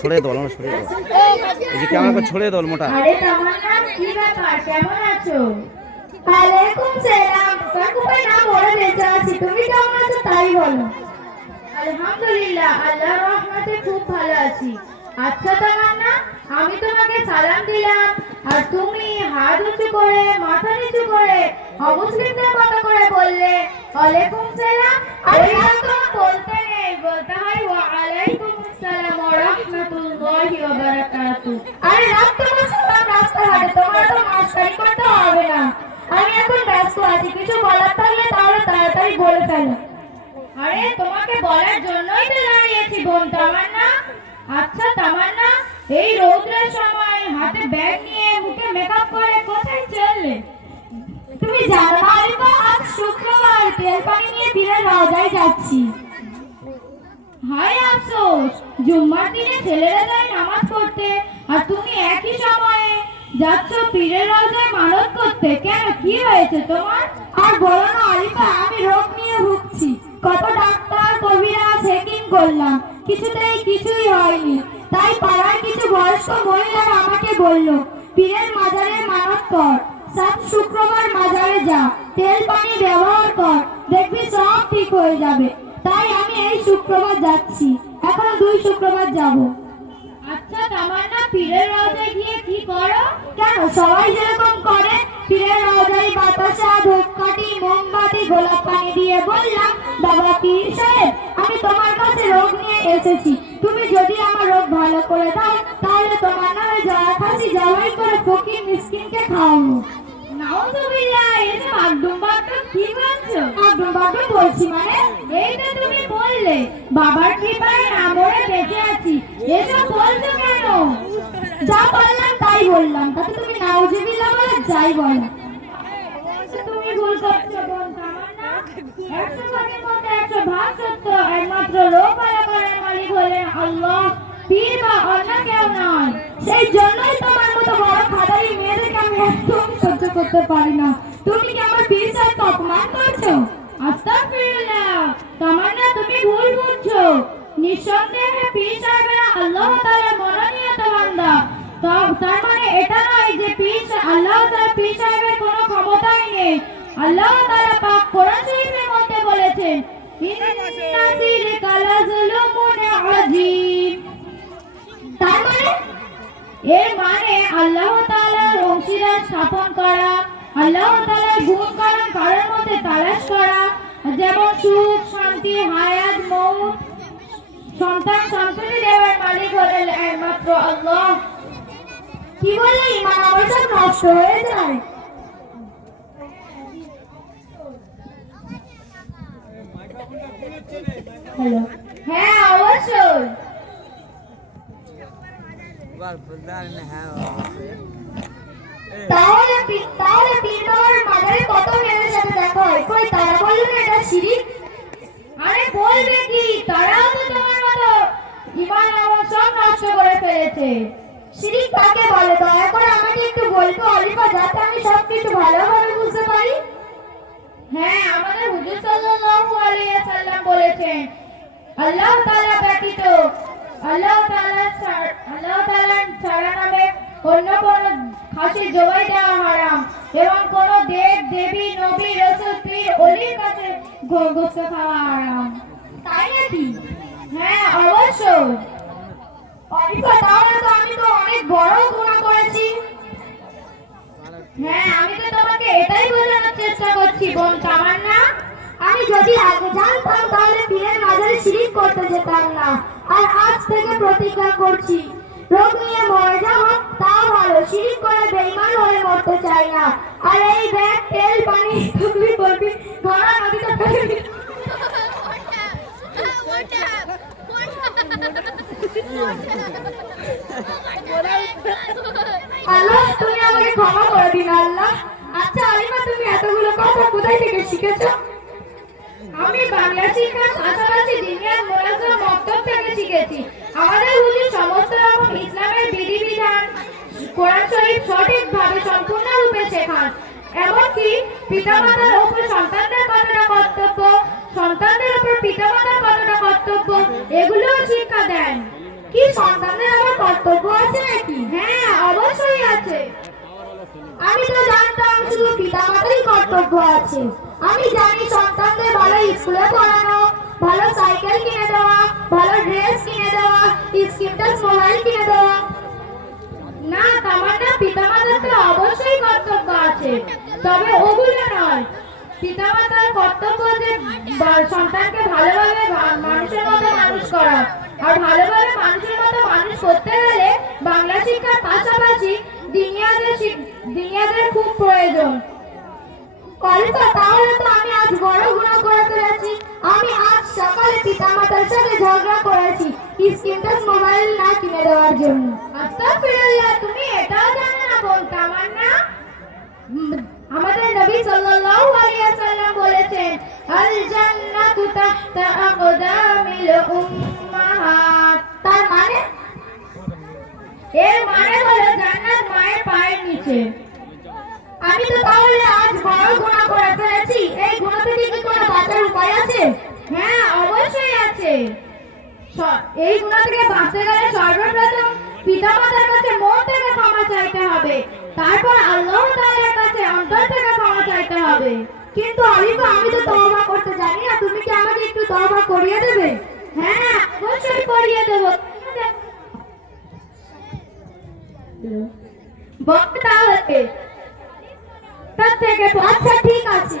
ছড়িয়ে দল ছড়িয়ে দল এই যে ক্যামেরা করে ছড়িয়ে দল মোটা। আরে তামান্না কি ব্যাপার, কেমন আছো? ওয়ালাইকুম সালাম। তোমার নাম বলে বেঁচে আছি, তুমি কেমন আছো তাই বলো। আলহামদুলিল্লাহ, আল্লাহর রহমতে খুব ভালো আছি। আচ্ছা তামান্না, আমি তোমাকে সালাম দিলাম আর তুমি হাত উঁচু করে মাথা নিচু করে অমুসলিমদের মতো করে বললে ওয়ালাইকুম সালাম। আরে তো বলতে নেই, বলতে হয় ওয়া আলাইকুম আসসালাম ওয়া রাহমাতুল্লাহি ওয়া বারাকাতুহু। আরে রাখতে বলছিলাম রাস্তাঘাটে, তোমার তো মাস্টারি করতে হবে না। আমি এখন ব্যস্ত আছি, কিছু বলার থাকলে তাহলে তাড়াতাড়ি বলে ফেলো। আরে তোমাকে বলার জন্যই তো দাঁড়িয়েছি বোন তামান্না। আচ্ছা তামান্না, এই রৌদ্রের সময় হাতে ব্যাগ নিয়ে মুখে মেকআপ করে কোথায় চললে? তুমি জানো না আরিফা, আজ শুক্রবার, তেল পানি নিয়ে পীরের রওজায় যাচ্ছি। হায় আফসোস, জুম্মার দিনে ছেলেরা যায় নামাজ পড়তে আর তুমি একই সময়ে যাচ্ছ পীরের রওজায় মানত করতে। কেন, কি হয়েছে তোমার? আর বলো না আরিফা, আমি রোগ নিয়ে ভুগছি। কত ডাক্তার কবিরাজ চেকিং করলাম, কিছুই হয়নি। তাই পাড়ার কিছু বয়স্ক মহিলারা আমাকে বলল পীরের মাজারে মানত কর, সাত শুক্রবার মাজারে যা, তেল পানি ব্যবহার কর, দেখবি সব ঠিক হয়ে যাবে। তাই আমি এই শুক্রবার যাচ্ছি, এখনো 2 শুক্রবার যাব। আচ্ছা তামান্না, পীরের রওজায় গিয়ে কি করো? কেন, সবাই যেরকম করে পীরের রওজায় বাতাসা, ধূপকাঠি, মোমবাতি, গোলাপ পানি দিয়ে বললাম বাবা পীর সাহেব, আমি তোমার কাছে রোগ নিয়ে এসেছি, তুমি যদি আমার রোগ ভালো করে দাও তাহলে তোমার নামে জয়া খাসি জবাই করে ফকির মিসকিনকে খাওয়াবো। নাউজুবিল্লাহ, এসব আড্ডুমবাড্ডু কি বলছো? আড্ডুমবাড্ডু বলছি মানে? এই তো তুমি বললে বাবার কৃপায় আমরে বেঁচে আছি, এসব বলছো কেন? যা বললাম তাই বললাম, তাতে তুমি নাউজুবিল্লাহ বলে যাই বলো। তুমি ভুল করছো বোন তামান্না, 100 ভাগের মধ্যে 100 ভাগ সত্য। একমাত্র রোগ ভালো করার মালিক হলেন আল্লাহ, পীর বা অন্য কেউ নয়। সেই জন্যই তোমার মতো বড় খাদারি মেয়েদেরকে আমি একদম সহ্য করতে পারি না। তুমি কি আমার পীর সাহেবকে অপমান করছো? আস্তাগফিরুল্লাহ তামান্না, তুমি ভুল বুঝছো। নিঃসন্দেহে পীর সাহেবেরা আল্লাহ তাআলার মনোনীত বান্দা। তার মানে এটা নয় যে আল্লাহ তাআলা পীর সাহেবের কোনো ক্ষমতাই নেই। আল্লাহ তাআলা পাক কোরআন শরীফের মধ্যে বলেছেন ইন্না শিরকা লাযুলুমুন আযীম। তার মানে, এর মানে আল্লাহ তাআলার অংশীদার স্থাপন করা, আল্লাহ তাআলার গুণ গান কারোর মধ্যে তালাশ করা, যেমন সুখ, শান্তি, হায়াত, মউত, সন্তান সন্ততি দেওয়ার মালিক হলেন একমাত্র আল্লাহ। কি বলে ঈমান আমার সব নষ্ট হয়ে যায়? হ্যালো, হ্যাঁ অবশ্যই। তাহলে পীর বাবার মাজারে কত মেয়েদের সাথে দেখা হয়, কই তারা বললো না এটা শিরক? আরে বলবে কি, তারাও তো তোমার মতো ঈমান আমল সব নষ্ট করে ফেলেছে। শিরক কাকে বলে দয়া করে আমাকে একটু বলবো আলিফা, যাতে আমি সবকিছু ভালোভাবে বুঝতে পারি? হ্যাঁ, আমাদের হুজুর সাল্লাল্লাহু আলাইহি ওয়াসাল্লাম বলেছেন আল্লাহ তাআলা ব্যতীত আল্লাহ তাআলার ছাড়া নামে অন্য কোন খাসি জবাই দেওয়া হারাম এবং কোন দেব দেবী নবী রাসূল পীর ওলির কাছে গোশত খাওয়া হারাম। তাই নাকি? হ্যাঁ অবশ্যই। আরিফা, তাহলে তো আমি তো অনেক বড় গুনাহ করেছি। হ্যাঁ, আমি তো তোমাকে এটাই বোঝানোর চেষ্টা করছি বোন তামান্না। আমি যদি আগে জানতাম তাহলে পীরের মাজারে শিরক করতে যেতাম না। আর আজ থেকে প্রতিজ্ঞা করছি, রোগ নিয়ে মরে যাব তাও ভালো, শিরক করে বেঈমান হয়ে মরতে চাই না। আর এই ব্যাগ তেল পানি তুমি বলবি গড়া নদীতে ফেলে আল্লাহ, তুমি আমাকে ক্ষমা করে দিন আল্লাহ। আচ্ছা আলিমা, তুমি এতগুলো কথা কোথায় থেকে শিখেছো? আমি বাংলা শিক্ষার পাশাপাশি দিনের মোলাজা মক্তব থেকে শিখেছি। আমাদের হুজুর সমস্ত রকম ইসলামের বিধিবিধান কোরআন শরীফ সঠিকভাবে সম্পূর্ণরূপে শেখান। এমনকি পিতামাতার উপর সন্তানদের কতটা কর্তব্য, সন্তানদের উপর পিতামাতার কতটা কর্তব্য এগুলোও শিক্ষা দেন। কি সন্তানদের আবার কর্তব্য আছে নাকি? হ্যাঁ, অবশ্যই আছে। আমি তো জানতাম শুধু পিতামাতারই কর্তব্য আছে। আমি জানি সন্তানদের ভালো স্কুলে পড়ানো, ভালো সাইকেল কিনে দেওয়া, ভালো ড্রেস কিনে দেওয়া, স্ক্রিন টাচ মোবাইল কিনে দেওয়া। না তামান্না, পিতামাতার তো অবশ্যই কর্তব্য আছে, তবে ওগুলো নয়। পিতামাতার কর্তব্য যে সন্তানকে ভালোভাবে মানুষের মতো মানুষ করা, আর ভালোভাবে মানুষের মতো মানুষ করতে গেলে বাংলা শিক্ষার পাশাপাশি দিনিয়াদের খুব প্রয়োজন। কলিতা, তাহলে তো আমি আজ বড় গুনাহ করে ফেলেছি। আমি আজ সকালে পিতামাতার সাথে ঝগড়া করেছি স্ক্রিন টাচ মোবাইল না কিনে দেওয়ার জন্য। আস্তাগফিরুল্লাহ, তুমি এটাও জানো না বোন তামান্না? আমাদের নবী সাল্লাল্লাহু আলাইহি ওয়াসাল্লাম বলেছেন, আল জান্নাতু তাহতা আকদামিল উম্মাহাত। তার মানে? এর মানে হলো জান্নাত মায়ের পায়ের নিচে। আমি তো তাহলে আজ বড় গুনাহ করে ফেলেছি। এই গুনাহ থেকে কি কোনো বাঁচার উপায় আছে? হ্যাঁ, অবশ্যই আছে। এই গুনাহ থেকে বাঁচতে গেলে সর্বপ্রথম পিতামাতার কাছে মন থেকে ক্ষমা চাইতে হবে, তারপর আল্লাহ তাআলার কাছে অন্তর থেকে ক্ষমা চাইতে হবে। কিন্তু আমি তো তওবা করতে জানি না, তুমি কি আমাকে একটু তওবা করিয়ে দেবে? হ্যাঁ, অবশ্যই করিয়ে দেব। বক্তা হতে তার থেকে আচ্ছা ঠিক আছে।